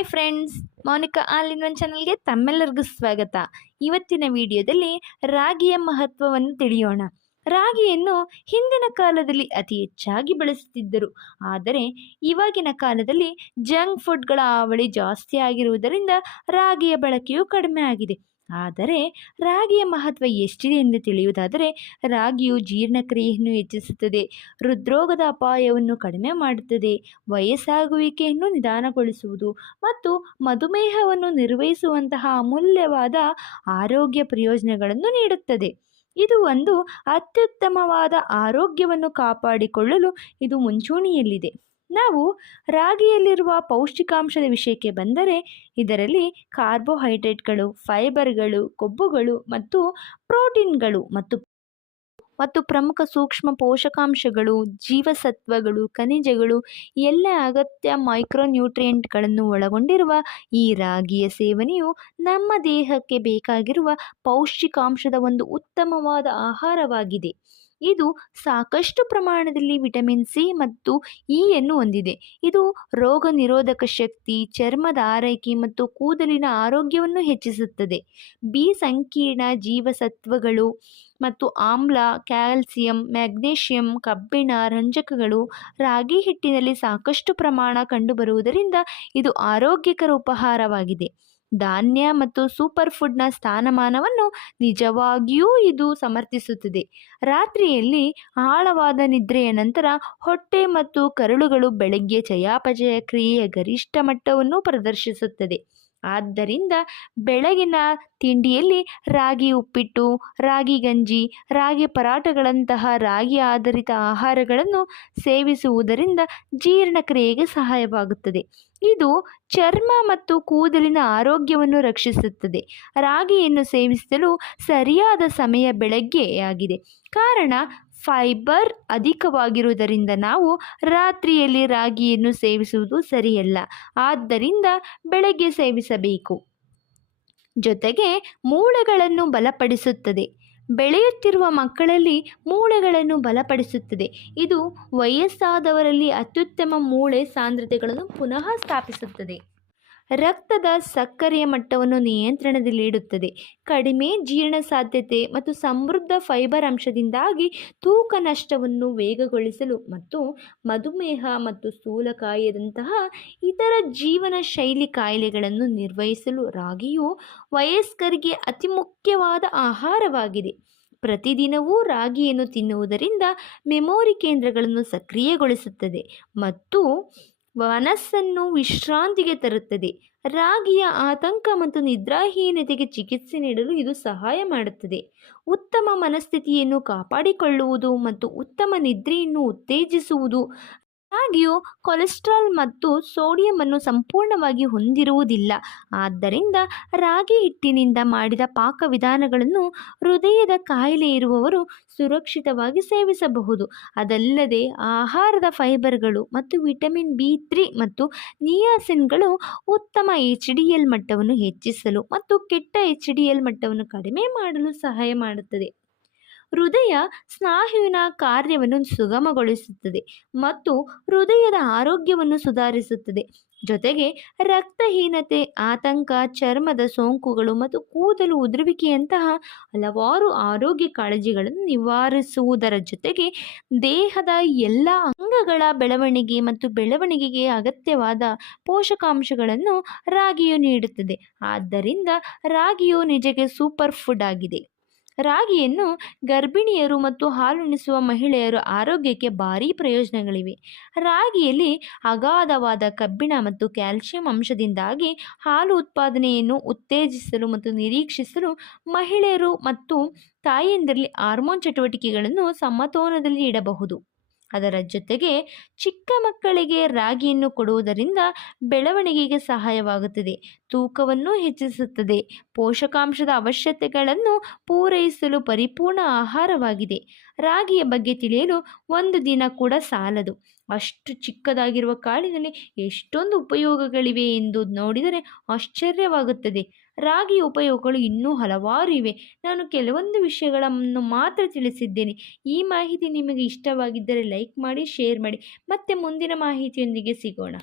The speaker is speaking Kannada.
Hi friends Mounika all in one ಚಾನಲ್ಗೆ ತಮ್ಮೆಲ್ಲರಿಗೂ ಸ್ವಾಗತ. ಇವತ್ತಿನ ವಿಡಿಯೋದಲ್ಲಿ ರಾಗಿಯ ಮಹತ್ವವನ್ನು ತಿಳಿಯೋಣ. ರಾಗಿಯನ್ನು ಹಿಂದಿನ ಕಾಲದಲ್ಲಿ ಅತಿ ಹೆಚ್ಚಾಗಿ ಬಳಸುತ್ತಿದ್ದರು. ಆದರೆ ಇವಾಗಿನ ಕಾಲದಲ್ಲಿ ಜಂಕ್ ಫುಡ್ಗಳ ಹಾವಳಿ ಜಾಸ್ತಿ ಆಗಿರುವುದರಿಂದ ರಾಗಿಯ ಬಳಕೆಯು ಕಡಿಮೆ ಆಗಿದೆ. ಆದರೆ ರಾಗಿಯ ಮಹತ್ವ ಎಷ್ಟಿದೆ ಎಂದು ತಿಳಿಯುವುದಾದರೆ, ರಾಗಿಯು ಜೀರ್ಣಕ್ರಿಯೆಯನ್ನು ಹೆಚ್ಚಿಸುತ್ತದೆ, ಹೃದ್ರೋಗದ ಅಪಾಯವನ್ನು ಕಡಿಮೆ ಮಾಡುತ್ತದೆ, ವಯಸ್ಸಾಗುವಿಕೆಯನ್ನು ನಿಧಾನಗೊಳಿಸುವುದು ಮತ್ತು ಮಧುಮೇಹವನ್ನು ನಿರ್ವಹಿಸುವಂತಹ ಅಮೂಲ್ಯವಾದ ಆರೋಗ್ಯ ಪ್ರಯೋಜನಗಳನ್ನು ನೀಡುತ್ತದೆ. ಇದು ಒಂದು ಅತ್ಯುತ್ತಮವಾದ ಆರೋಗ್ಯವನ್ನು ಕಾಪಾಡಿಕೊಳ್ಳಲು ಇದು ಮುಂಚೂಣಿಯಲ್ಲಿದೆ. ನಾವು ರಾಗಿಯಲ್ಲಿರುವ ಪೌಷ್ಟಿಕಾಂಶದ ವಿಷಯಕ್ಕೆ ಬಂದರೆ ಇದರಲ್ಲಿ ಕಾರ್ಬೋಹೈಡ್ರೇಟ್ಗಳು, ಫೈಬರ್ಗಳು, ಕೊಬ್ಬುಗಳು ಮತ್ತು ಪ್ರೋಟೀನ್ಗಳು ಮತ್ತು ಮತ್ತು ಪ್ರಮುಖ ಸೂಕ್ಷ್ಮ ಪೋಷಕಾಂಶಗಳು, ಜೀವಸತ್ವಗಳು, ಖನಿಜಗಳು, ಎಲ್ಲ ಅಗತ್ಯ ಮೈಕ್ರೋನ್ಯೂಟ್ರಿಯೆಂಟ್ಗಳನ್ನು ಒಳಗೊಂಡಿರುವ ಈ ರಾಗಿಯ ಸೇವನೆಯು ನಮ್ಮ ದೇಹಕ್ಕೆ ಬೇಕಾಗಿರುವ ಪೌಷ್ಟಿಕಾಂಶದ ಒಂದು ಉತ್ತಮವಾದ ಆಹಾರವಾಗಿದೆ. ಇದು ಸಾಕಷ್ಟು ಪ್ರಮಾಣದಲ್ಲಿ ವಿಟಮಿನ್ ಸಿ ಮತ್ತು ಇಯನ್ನು ಹೊಂದಿದೆ. ಇದು ರೋಗ ನಿರೋಧಕ ಶಕ್ತಿ, ಚರ್ಮದ ಆರೈಕೆ ಮತ್ತು ಕೂದಲಿನ ಆರೋಗ್ಯವನ್ನು ಹೆಚ್ಚಿಸುತ್ತದೆ. ಬಿ ಸಂಕೀರ್ಣ ಜೀವಸತ್ವಗಳು ಮತ್ತು ಆಮ್ಲ, ಕ್ಯಾಲ್ಸಿಯಂ, ಮ್ಯಾಗ್ನೇಷಿಯಂ, ಕಬ್ಬಿಣ, ರಂಜಕಗಳು ರಾಗಿ ಹಿಟ್ಟಿನಲ್ಲಿ ಸಾಕಷ್ಟು ಪ್ರಮಾಣ ಕಂಡುಬರುವುದರಿಂದ ಇದು ಆರೋಗ್ಯಕರ ಉಪಹಾರವಾಗಿದೆ. ಧಾನ್ಯ ಮತ್ತು ಸೂಪರ್ ಫುಡ್ನ ಸ್ಥಾನಮಾನವನ್ನು ನಿಜವಾಗಿಯೂ ಇದು ಸಮರ್ಥಿಸುತ್ತದೆ. ರಾತ್ರಿಯಲ್ಲಿ ಆಳವಾದ ನಿದ್ರೆಯ ನಂತರ ಹೊಟ್ಟೆ ಮತ್ತು ಕರುಳುಗಳು ಬೆಳಗ್ಗೆ ಚಯಾಪಚಯ ಕ್ರಿಯೆಯ ಗರಿಷ್ಠ ಮಟ್ಟವನ್ನು ಪ್ರದರ್ಶಿಸುತ್ತದೆ. ಆದ್ದರಿಂದ ಬೆಳಗಿನ ತಿಂಡಿಯಲ್ಲಿ ರಾಗಿ ಉಪ್ಪಿಟ್ಟು, ರಾಗಿ ಗಂಜಿ, ರಾಗಿ ಪರಾಟಗಳಂತಹ ರಾಗಿ ಆಧಾರಿತ ಆಹಾರಗಳನ್ನು ಸೇವಿಸುವುದರಿಂದ ಜೀರ್ಣಕ್ರಿಯೆಗೆ ಸಹಾಯವಾಗುತ್ತದೆ. ಇದು ಚರ್ಮ ಮತ್ತು ಕೂದಲಿನ ಆರೋಗ್ಯವನ್ನು ರಕ್ಷಿಸುತ್ತದೆ. ರಾಗಿಯನ್ನು ಸೇವಿಸಲು ಸರಿಯಾದ ಸಮಯ ಬೆಳಗ್ಗೆಯಾಗಿದೆ ಕಾರಣ, ಫೈಬರ್ ಅಧಿಕವಾಗಿರುವುದರಿಂದ ನಾವು ರಾತ್ರಿಯಲ್ಲಿ ರಾಗಿಯನ್ನು ಸೇವಿಸುವುದು ಸರಿಯಲ್ಲ. ಆದ್ದರಿಂದ ಬೆಳಗ್ಗೆ ಸೇವಿಸಬೇಕು. ಜೊತೆಗೆ ಮೂಳೆಗಳನ್ನು ಬಲಪಡಿಸುತ್ತದೆ. ಬೆಳೆಯುತ್ತಿರುವ ಮಕ್ಕಳಲ್ಲಿ ಮೂಳೆಗಳನ್ನು ಬಲಪಡಿಸುತ್ತದೆ. ಇದು ವಯಸ್ಸಾದವರಲ್ಲಿ ಅತ್ಯುತ್ತಮ ಮೂಳೆ ಸಾಂದ್ರತೆಗಳನ್ನು ಪುನಃ ಸ್ಥಾಪಿಸುತ್ತದೆ. ರಕ್ತದ ಸಕ್ಕರೆಯ ಮಟ್ಟವನ್ನು ನಿಯಂತ್ರಣದಲ್ಲಿಡುತ್ತದೆ ಕಡಿಮೆ ಜೀರ್ಣ ಸಾಧ್ಯತೆ ಮತ್ತು ಸಮೃದ್ಧ ಫೈಬರ್ ಅಂಶದಿಂದಾಗಿ ತೂಕ ನಷ್ಟವನ್ನು ವೇಗಗೊಳಿಸಲು ಮತ್ತು ಮಧುಮೇಹ ಮತ್ತು ಸ್ಥೂಲಕಾಯದಂತಹ ಇತರ ಜೀವನ ಶೈಲಿ ಕಾಯಿಲೆಗಳನ್ನು ನಿರ್ವಹಿಸಲು ರಾಗಿಯು ವಯಸ್ಕರಿಗೆ ಅತಿ ಮುಖ್ಯವಾದ ಆಹಾರವಾಗಿದೆ. ಪ್ರತಿದಿನವೂ ರಾಗಿಯನ್ನು ತಿನ್ನುವುದರಿಂದ ಮೆಮೊರಿ ಕೇಂದ್ರಗಳನ್ನು ಸಕ್ರಿಯಗೊಳಿಸುತ್ತದೆ ಮತ್ತು ಮನಸ್ಸನ್ನು ವಿಶ್ರಾಂತಿಗೆ ತರುತ್ತದೆ. ರಾಗಿಯ ಆತಂಕ ಮತ್ತು ನಿದ್ರಾಹೀನತೆಗೆ ಚಿಕಿತ್ಸೆ ನೀಡಲು ಇದು ಸಹಾಯ ಮಾಡುತ್ತದೆ. ಉತ್ತಮ ಮನಸ್ಥಿತಿಯನ್ನು ಕಾಪಾಡಿಕೊಳ್ಳುವುದು ಮತ್ತು ಉತ್ತಮ ನಿದ್ರೆಯನ್ನು ಉತ್ತೇಜಿಸುವುದು ರಾಗಿಯು ಕೊಲೆಸ್ಟ್ರಾಲ್ ಮತ್ತು ಸೋಡಿಯಂ ಅನ್ನು ಸಂಪೂರ್ಣವಾಗಿ ಹೊಂದಿರುವುದಿಲ್ಲ. ಆದ್ದರಿಂದ ರಾಗಿ ಹಿಟ್ಟಿನಿಂದ ಮಾಡಿದ ಪಾಕವಿಧಾನಗಳನ್ನು ಹೃದಯದ ಕಾಯಿಲೆ ಇರುವವರು ಸುರಕ್ಷಿತವಾಗಿ ಸೇವಿಸಬಹುದು. ಅದಲ್ಲದೆ ಆಹಾರದ ಫೈಬರ್ಗಳು ಮತ್ತು ವಿಟಮಿನ್ ಬಿ ತ್ರೀ ಮತ್ತು ನಿಯಾಸಿನ್ಗಳು ಉತ್ತಮ ಎಚ್ ಡಿ ಎಲ್ ಮಟ್ಟವನ್ನು ಹೆಚ್ಚಿಸಲು ಮತ್ತು ಕೆಟ್ಟ ಎಚ್ ಡಿ ಎಲ್ ಮಟ್ಟವನ್ನು ಕಡಿಮೆ ಮಾಡಲು ಸಹಾಯ ಮಾಡುತ್ತದೆ. ಹೃದಯ ಸ್ನಾಯುವಿನ ಕಾರ್ಯವನ್ನು ಸುಗಮಗೊಳಿಸುತ್ತದೆ ಮತ್ತು ಹೃದಯದ ಆರೋಗ್ಯವನ್ನು ಸುಧಾರಿಸುತ್ತದೆ. ಜೊತೆಗೆ ರಕ್ತಹೀನತೆ, ಆತಂಕ, ಚರ್ಮದ ಸೋಂಕುಗಳು ಮತ್ತು ಕೂದಲು ಉದುರುವಿಕೆಯಂತಹ ಹಲವಾರು ಆರೋಗ್ಯ ಕಾಳಜಿಗಳನ್ನು ನಿವಾರಿಸುವುದರ ಜೊತೆಗೆ ದೇಹದ ಎಲ್ಲ ಅಂಗಗಳ ಬೆಳವಣಿಗೆ ಮತ್ತು ಬೆಳವಣಿಗೆಗೆ ಅಗತ್ಯವಾದ ಪೋಷಕಾಂಶಗಳನ್ನು ರಾಗಿಯು ನೀಡುತ್ತದೆ. ಆದ್ದರಿಂದ ರಾಗಿಯು ನಿಜಕ್ಕೆ ಸೂಪರ್ ಫುಡ್ ಆಗಿದೆ. ರಾಗಿಯನ್ನು ಗರ್ಭಿಣಿಯರು ಮತ್ತು ಹಾಲುಣಿಸುವ ಮಹಿಳೆಯರು ಆರೋಗ್ಯಕ್ಕೆ ಭಾರೀ ಪ್ರಯೋಜನಗಳಿವೆ. ರಾಗಿಯಲ್ಲಿ ಅಗಾಧವಾದ ಕಬ್ಬಿಣ ಮತ್ತು ಕ್ಯಾಲ್ಸಿಯಂ ಅಂಶದಿಂದಾಗಿ ಹಾಲು ಉತ್ಪಾದನೆಯನ್ನು ಉತ್ತೇಜಿಸಲು ಮತ್ತು ನಿರೀಕ್ಷಿಸಲು ಮಹಿಳೆಯರು ಮತ್ತು ತಾಯಿಯಂದಿರಲಿ ಹಾರ್ಮೋನ್ ಚಟುವಟಿಕೆಗಳನ್ನು ಸಮತೋಲನದಲ್ಲಿ ಇಡಬಹುದು. ಅದರ ಜೊತೆಗೆ ಚಿಕ್ಕ ಮಕ್ಕಳಿಗೆ ರಾಗಿಯನ್ನು ಕೊಡುವುದರಿಂದ ಬೆಳವಣಿಗೆಗೆ ಸಹಾಯವಾಗುತ್ತದೆ. ತೂಕವನ್ನು ಹೆಚ್ಚಿಸುತ್ತದೆ. ಪೋಷಕಾಂಶದ ಅವಶ್ಯಕತೆಗಳನ್ನು ಪೂರೈಸಲು ಪರಿಪೂರ್ಣ ಆಹಾರವಾಗಿದೆ. ರಾಗಿಯ ಬಗ್ಗೆ ತಿಳಿಯಲು ಒಂದು ದಿನ ಕೂಡ ಸಾಲದು. ಅಷ್ಟು ಚಿಕ್ಕದಾಗಿರುವ ಕಾಳಿನಲ್ಲಿ ಎಷ್ಟೊಂದು ಉಪಯೋಗಗಳಿವೆ ಎಂದು ನೋಡಿದರೆ ಆಶ್ಚರ್ಯವಾಗುತ್ತದೆ. ರಾಗಿಯ ಉಪಯೋಗಗಳು ಇನ್ನೂ ಹಲವಾರು ಇವೆ. ನಾನು ಕೆಲವೊಂದು ವಿಷಯಗಳನ್ನು ಮಾತ್ರ ತಿಳಿಸಿದ್ದೇನೆ. ಈ ಮಾಹಿತಿ ನಿಮಗೆ ಇಷ್ಟವಾಗಿದ್ದರೆ ಲೈಕ್ ಮಾಡಿ, ಶೇರ್ ಮಾಡಿ. ಮತ್ತೆ ಮುಂದಿನ ಮಾಹಿತಿಯೊಂದಿಗೆ ಸಿಗೋಣ.